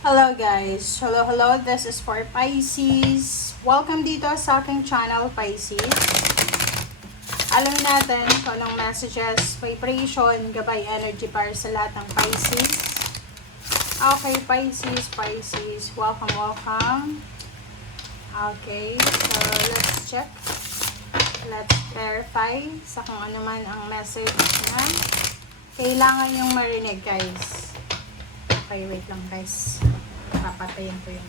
Hello guys! Hello, this is for Pisces. Welcome dito sa aking channel, Pisces. Alamin natin kung anong messages, vibration, gabay energy para sa lahat ng Pisces. Okay, Pisces, welcome. Okay, so let's check. Let's clarify sa kung ano man ang message na kailangan yung marinig, guys. Okay, wait lang guys. Papatayin ko yun.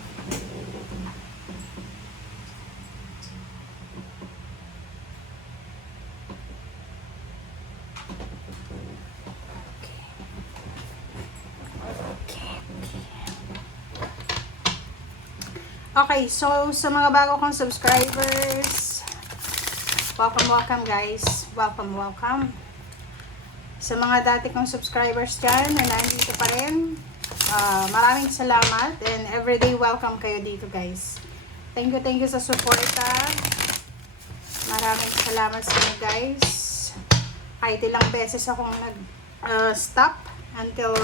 Okay, so sa mga bago kong subscribers, welcome guys. Welcome. Sa mga dati kong subscribers dyan na nandito pa rin, maraming salamat and everyday welcome kayo dito guys. Thank you sa suporta. Maraming salamat sa inyo guys. Kahit ilang beses akong nag-stop until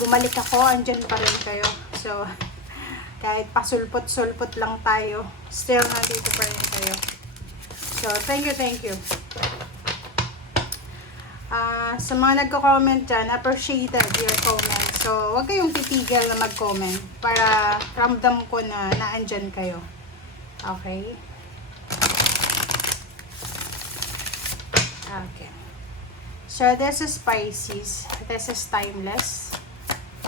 bumalik ako, andyan pa rin kayo. So, kahit pasulpot-sulpot lang tayo, still nandito pa rin kayo. So, thank you. Sa mga nagko-comment dyan, appreciated your comment. So, huwag kayong titigil na mag-comment para ramdam ko na naandyan kayo. Okay? Okay. So, this is Pisces. This is timeless.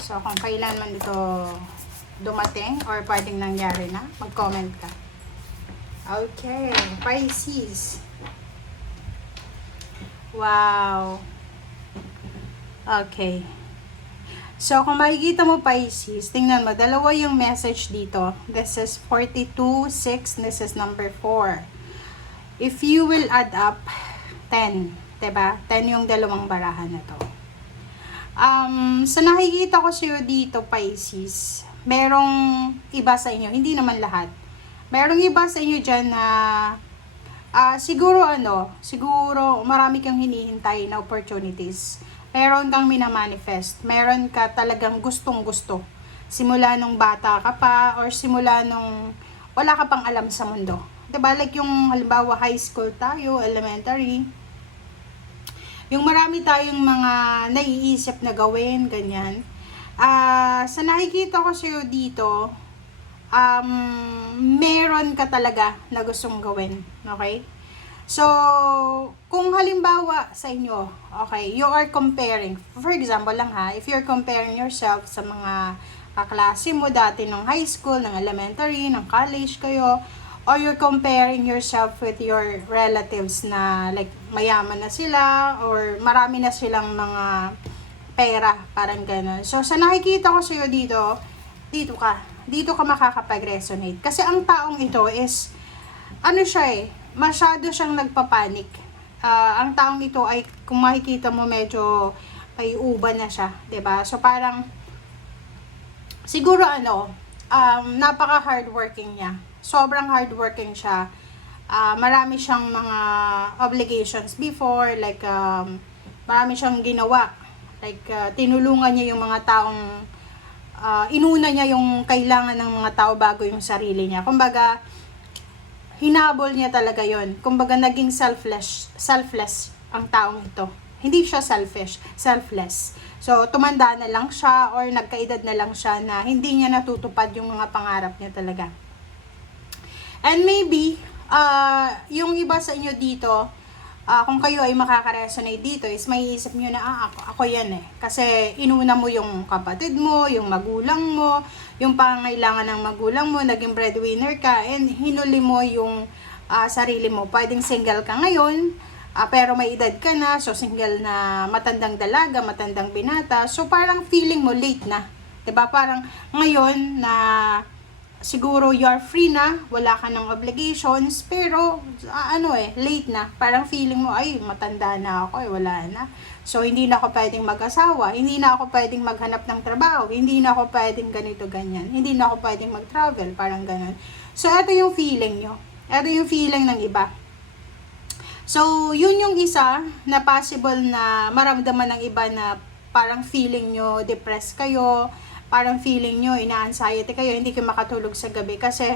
So, kung kailan man ito dumating or pwedeng nangyari na, mag-comment ka. Okay. Pisces. Wow. Okay. So, kung makikita mo Pisces, tingnan mo, dalawa yung message dito. This is 42, 6, this is number 4. If you will add up, 10. Diba? 10 yung dalawang barahan na to. Sa nakikita ko sa'yo dito, Pisces, merong iba sa inyo, hindi naman lahat. Merong iba sa inyo dyan na siguro marami kang hinihintay na opportunities. Meron kang minamanifest. Meron ka talagang gustong-gusto. Simula nung bata ka pa or simula nung wala ka pang alam sa mundo. Diba? Like yung halimbawa high school tayo, elementary. Yung marami tayong mga naiisip na gawin, ganyan. Sa nakikita ko sa'yo dito, meron ka talaga na gustong gawin. Okay? So, kung halimbawa sa inyo, okay, you are comparing, for example lang ha, if you're comparing yourself sa mga kaklase mo dati ng high school, ng elementary, ng college kayo, or you're comparing yourself with your relatives na like mayaman na sila, or marami na silang mga pera, parang gano'n. So, sa nakikita ko sa'yo dito ka makakapag-resonate. Kasi ang taong ito is, masyado siyang nagpapanik. Ang taong ito ay, kung makikita mo, medyo may uban na siya, 'di ba? So parang siguro napaka hardworking niya. Sobrang hardworking siya. Marami siyang mga obligations before, like marami siyang ginawa. Like tinulungan niya yung mga taong inuna niya yung kailangan ng mga tao bago yung sarili niya. Kumbaga, hinabol niya talaga yon. Kumbaga, naging selfless ang taong ito. Hindi siya selfless. So, tumanda na lang siya or nagkaedad na lang siya na hindi niya natutupad yung mga pangarap niya talaga. And maybe, yung iba sa inyo dito, kung kayo ay makaka-resonate dito, is may isip nyo na, ako yan eh. Kasi inuna mo yung kapatid mo, yung magulang mo, yung pangailangan ng magulang mo, naging breadwinner ka, and hinuli mo yung sarili mo. Pwedeng single ka ngayon, pero may edad ka na, so single na matandang dalaga, matandang binata, so parang feeling mo late na. 'Di ba? Parang ngayon na siguro you're free na, wala ka ng obligations, pero late na. Parang feeling mo, ay, matanda na ako, wala na. So, hindi na ako pwedeng mag-asawa, hindi na ako pwedeng maghanap ng trabaho, hindi na ako pwedeng ganito, ganyan, hindi na ako pwedeng mag-travel, parang ganun. So, ito yung feeling nyo. Ito yung feeling ng iba. So, yun yung isa na possible na maramdaman ng iba na parang feeling nyo depressed kayo, parang feeling nyo, ina-anxiety kayo, hindi kayo makatulog sa gabi kasi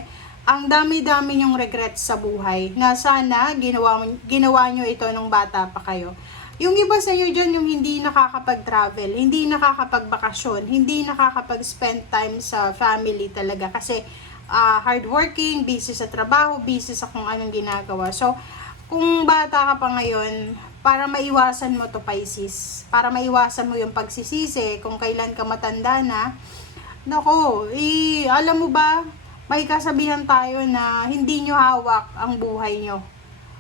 ang dami-dami yung regrets sa buhay na sana ginawa nyo ito nung bata pa kayo. Yung iba sa inyo dyan, yung hindi nakakapag-travel, hindi nakakapagbakasyon, hindi nakakapag-spend time sa family talaga kasi hardworking, busy sa trabaho, busy sa kung anong ginagawa. So, kung bata ka pa ngayon, para maiwasan mo to Pisces, para maiwasan mo yung pagsisisi, kung kailan ka matanda na, nako, alam mo ba, may kasabihan tayo na hindi nyo hawak ang buhay nyo.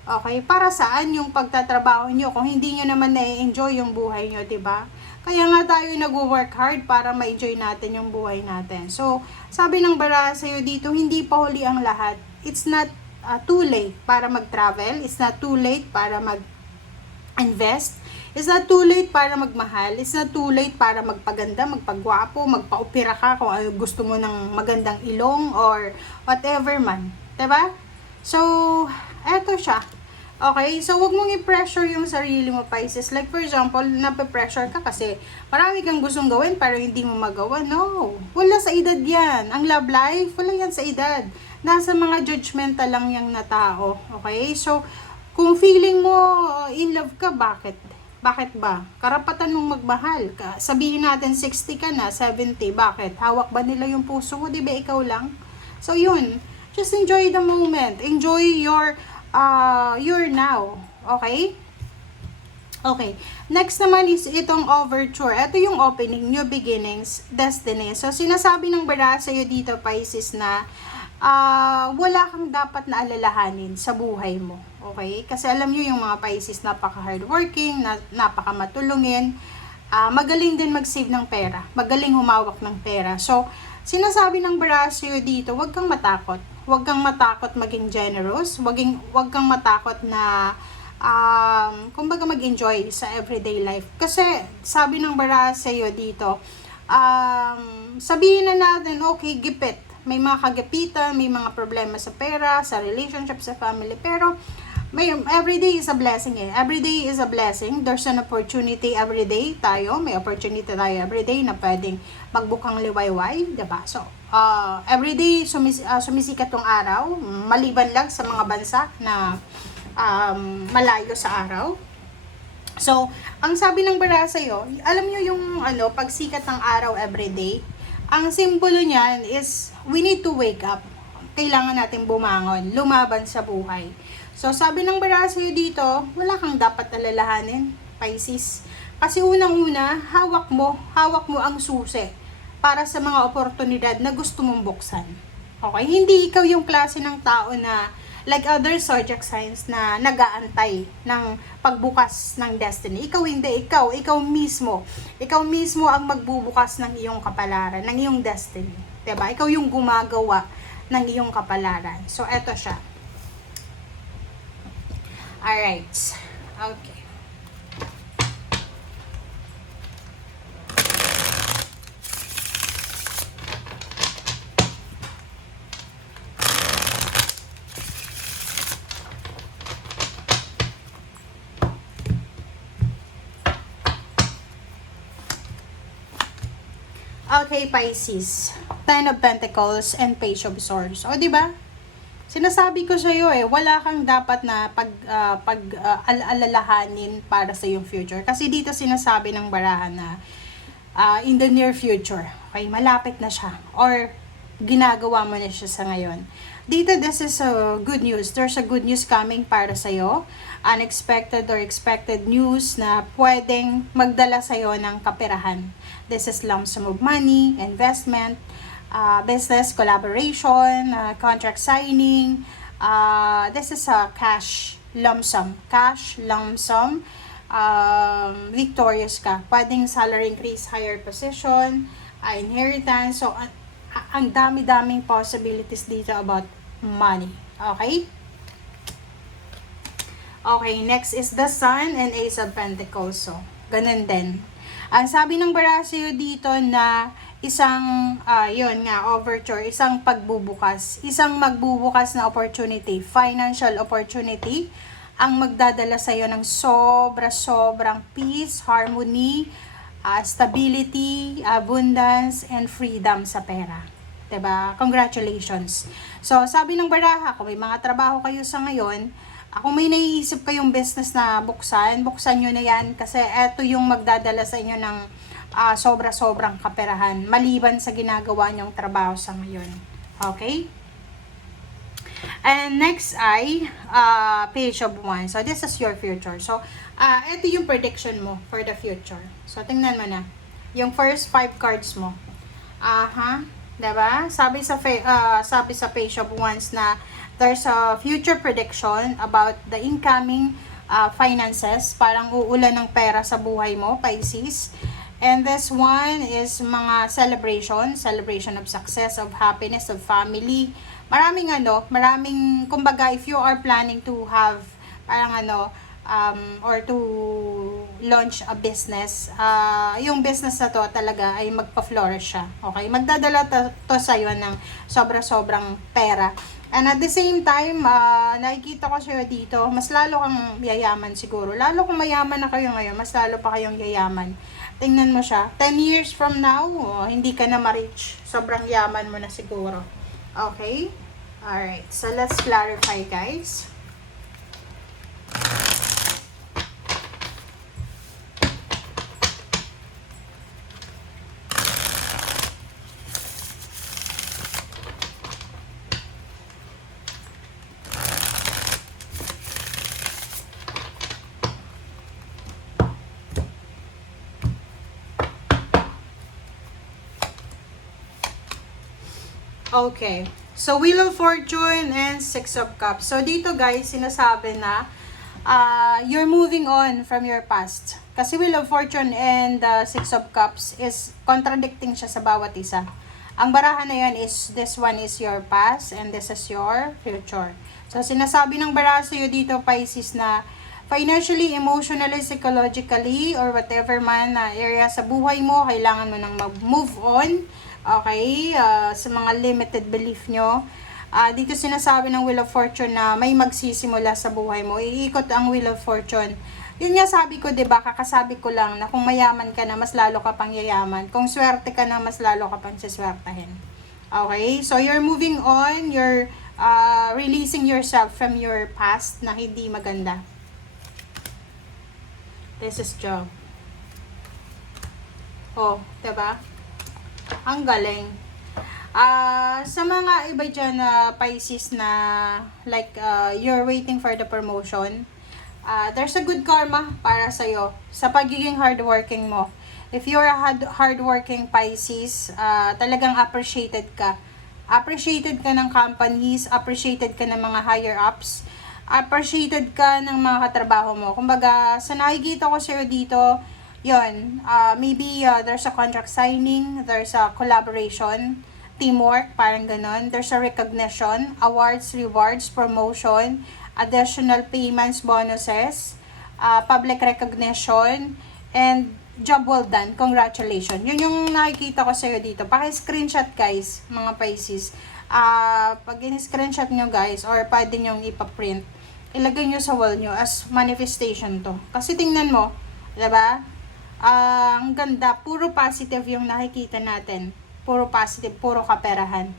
Okay, para saan yung pagtatrabaho nyo kung hindi nyo naman na-enjoy yung buhay nyo, 'di ba? Kaya nga tayo nag-work hard para ma-enjoy natin yung buhay natin. So, sabi ng bara sa'yo dito, hindi pa huli ang lahat. It's not too late para mag-travel. It's not too late para mag-invest. It's not too late para magmahal. It's not too late para magpaganda, magpagwapo, magpa-opera ka kung ano gusto mo ng magandang ilong or whatever man. 'Di ba? So, eto siya. Okay, so wag mong i-pressure yung sarili mo, Pisces. Like for example, nape-pressure ka kasi marami kang gustong gawin pero hindi mo magawa. No, wala sa edad yan. Ang love life, wala yan sa edad. Nasa mga judgmental lang yung na tao. Okay, so kung feeling mo in love ka, bakit? Bakit ba? Karapatan mong magmahal ka. Sabihin natin 60 ka na, 70, bakit? Hawak ba nila yung puso mo? Di ba ikaw lang? So yun, just enjoy the moment. Enjoy your now. Okay? Okay. Next naman is itong overture. Ito yung opening, new beginnings, destiny. So, sinasabi ng bara sa'yo dito, Pisces, na wala kang dapat na alalahanin sa buhay mo. Okay? Kasi alam nyo yung mga Pisces, napaka-hardworking, napaka-matulungin, magaling din mag-save ng pera, magaling humawak ng pera. So, sinasabi ng bara sa'yo dito, huwag kang matakot. Huwag kang matakot maging generous. Huwag kang matakot na kumbaga mag-enjoy sa everyday life. Kasi sabi ng bara sa iyo dito, sabihin na natin, okay, gipit. May mga kagipitan, may mga problema sa pera, sa relationship, sa family. Pero everyday is a blessing eh. Everyday is a blessing. There's an opportunity everyday tayo. May opportunity tayo everyday na pwedeng magbukang liwayway, diba? So, everyday sumisikat tong araw, maliban lang sa mga bansa na malayo sa araw. So, ang sabi ng bara sa'yo, alam nyo yung pagsikat ng araw everyday, ang simbolo niyan is we need to wake up. Kailangan natin bumangon, lumaban sa buhay. So, sabi ng bara sa'yo dito, wala kang dapat alalahanin, Pisces. Kasi unang-una, hawak mo ang susi para sa mga oportunidad na gusto mong buksan. Okay? Hindi ikaw yung klase ng tao na like other zodiac signs na nag-aantay ng pagbukas ng destiny. Ikaw hindi, ikaw mismo. Ikaw mismo ang magbubukas ng iyong kapalaran, ng iyong destiny. 'Di ba? Ikaw yung gumagawa ng iyong kapalaran. So, eto siya. Alright. Okay. Okay, Pisces. Ten of Pentacles and Page of Swords. O, di ba? Sinasabi ko sa iyo wala kang dapat na alalahanin para sa iyong future. Kasi dito sinasabi ng barahan na in the near future. Okay, malapit na siya. Or ginagawa mo na siya sa ngayon. Dito, this is good news. There's a good news coming para sa iyo. Unexpected or expected news na pwedeng magdala sa iyo ng kaperahan. This is lump sum of money, investment, business collaboration, contract signing. This is a cash lump sum. Victorious ka. Pwedeng salary increase, higher position, inheritance. So, ang dami-daming possibilities dito about money. Okay? Okay, next is the Sun and Ace of Pentacles. So, ganun din. Ang sabi ng Barasio dito na isang, yun nga, overture, isang pagbubukas, isang magbubukas na opportunity, financial opportunity, ang magdadala sa iyo ng sobrang peace, harmony, stability, abundance, and freedom sa pera. 'Di ba? Congratulations. So, sabi ng baraha, kung may mga trabaho kayo sa ngayon, kung may naiisip kayong business na buksan nyo na yan kasi eto yung magdadala sa inyo ng sobra-sobrang kaperahan maliban sa ginagawa nyong trabaho sa ngayon. Okay? And next ay page of one. So, this is your future. So, eto yung prediction mo for the future. So, tingnan mo na. Yung first 5 cards mo. Diba? Sabi sa page of wands na there's a future prediction about the incoming finances. Parang uulan ng pera sa buhay mo, Pisces. And this one is mga celebration of success, of happiness, of family. Maraming, kumbaga, if you are planning to have, or to launch a business, yung business na to talaga ay magpa-flourish siya. Okay? Magdadala to sa'yo ng sobra-sobrang pera. And at the same time, nakikita ko sa'yo dito, mas lalo kang yayaman siguro. Lalo kung mayaman na kayo ngayon, mas lalo pa kayong yayaman. Tingnan mo siya. 10 years from now, hindi ka na ma-reach. Sobrang yaman mo na siguro. Okay? Alright. So, let's clarify, guys. Okay. So, Wheel of Fortune and Six of Cups. So, dito guys, sinasabi na you're moving on from your past. Kasi Wheel of Fortune and Six of Cups is contradicting siya sa bawat isa. Ang barahan na yan is, this one is your past and this is your future. So, sinasabi ng baraha sa'yo dito, Pisces, na financially, emotionally, psychologically, or whatever man na area sa buhay mo, kailangan mo nang mag-move on. Okay, sa mga limited belief nyo. Dito sinasabi ng Wheel of Fortune na may magsisimula sa buhay mo. Iikot ang Wheel of Fortune. Yun nga sabi ko, diba, kakasabi ko lang na kung mayaman ka na, mas lalo ka pang yayaman. Kung swerte ka na, mas lalo ka pang siswertahin. Okay, so you're moving on, you're releasing yourself from your past na hindi maganda. This is job. Oh, diba? Ang galing. Sa mga iba dyan na Pisces na like you're waiting for the promotion, there's a good karma para sa'yo sa pagiging hardworking mo. If you're a hardworking Pisces, talagang appreciated ka. Appreciated ka ng companies, appreciated ka ng mga higher ups, appreciated ka ng mga katrabaho mo. Kumbaga, sa nakikita ko sa'yo dito, yun, maybe there's a contract signing, there's a collaboration, teamwork, parang ganon. There's a recognition, awards, rewards, promotion, additional payments, bonuses, public recognition, and job well done. Congratulations. Yun yung nakikita ko sa'yo dito. Paki-screenshot guys, mga Pisces. Pag in-screenshot nyo guys, or pwede nyo ipaprint, ilagay nyo sa wall nyo as manifestation to. Kasi tingnan mo, diba? Ang ganda, puro positive yung nakikita natin. Puro positive, puro kaperahan.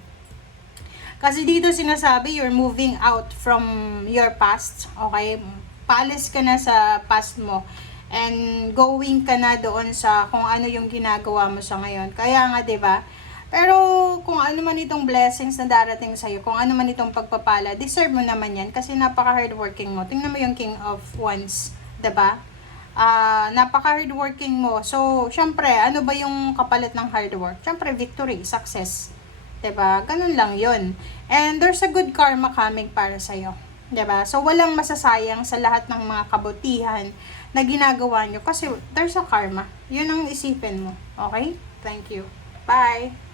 Kasi dito sinasabi, you're moving out from your past. Okay? Paalis ka na sa past mo. And going ka na doon sa kung ano yung ginagawa mo sa ngayon. Kaya nga, diba? Pero kung ano man itong blessings na darating sa'yo, kung ano man itong pagpapala, deserve mo naman yan kasi napaka-hardworking mo. Tingnan mo yung King of Wands. Diba? Napaka-hardworking mo. So, syempre, ano ba yung kapalit ng hard work? Syempre, victory, success. 'Di ba? Ganun lang 'yun. And there's a good karma coming para sa iyo. 'Di ba? So, walang masasayang sa lahat ng mga kabutihan na ginagawa nyo kasi there's a karma. 'Yun ang isipin mo. Okay? Thank you. Bye!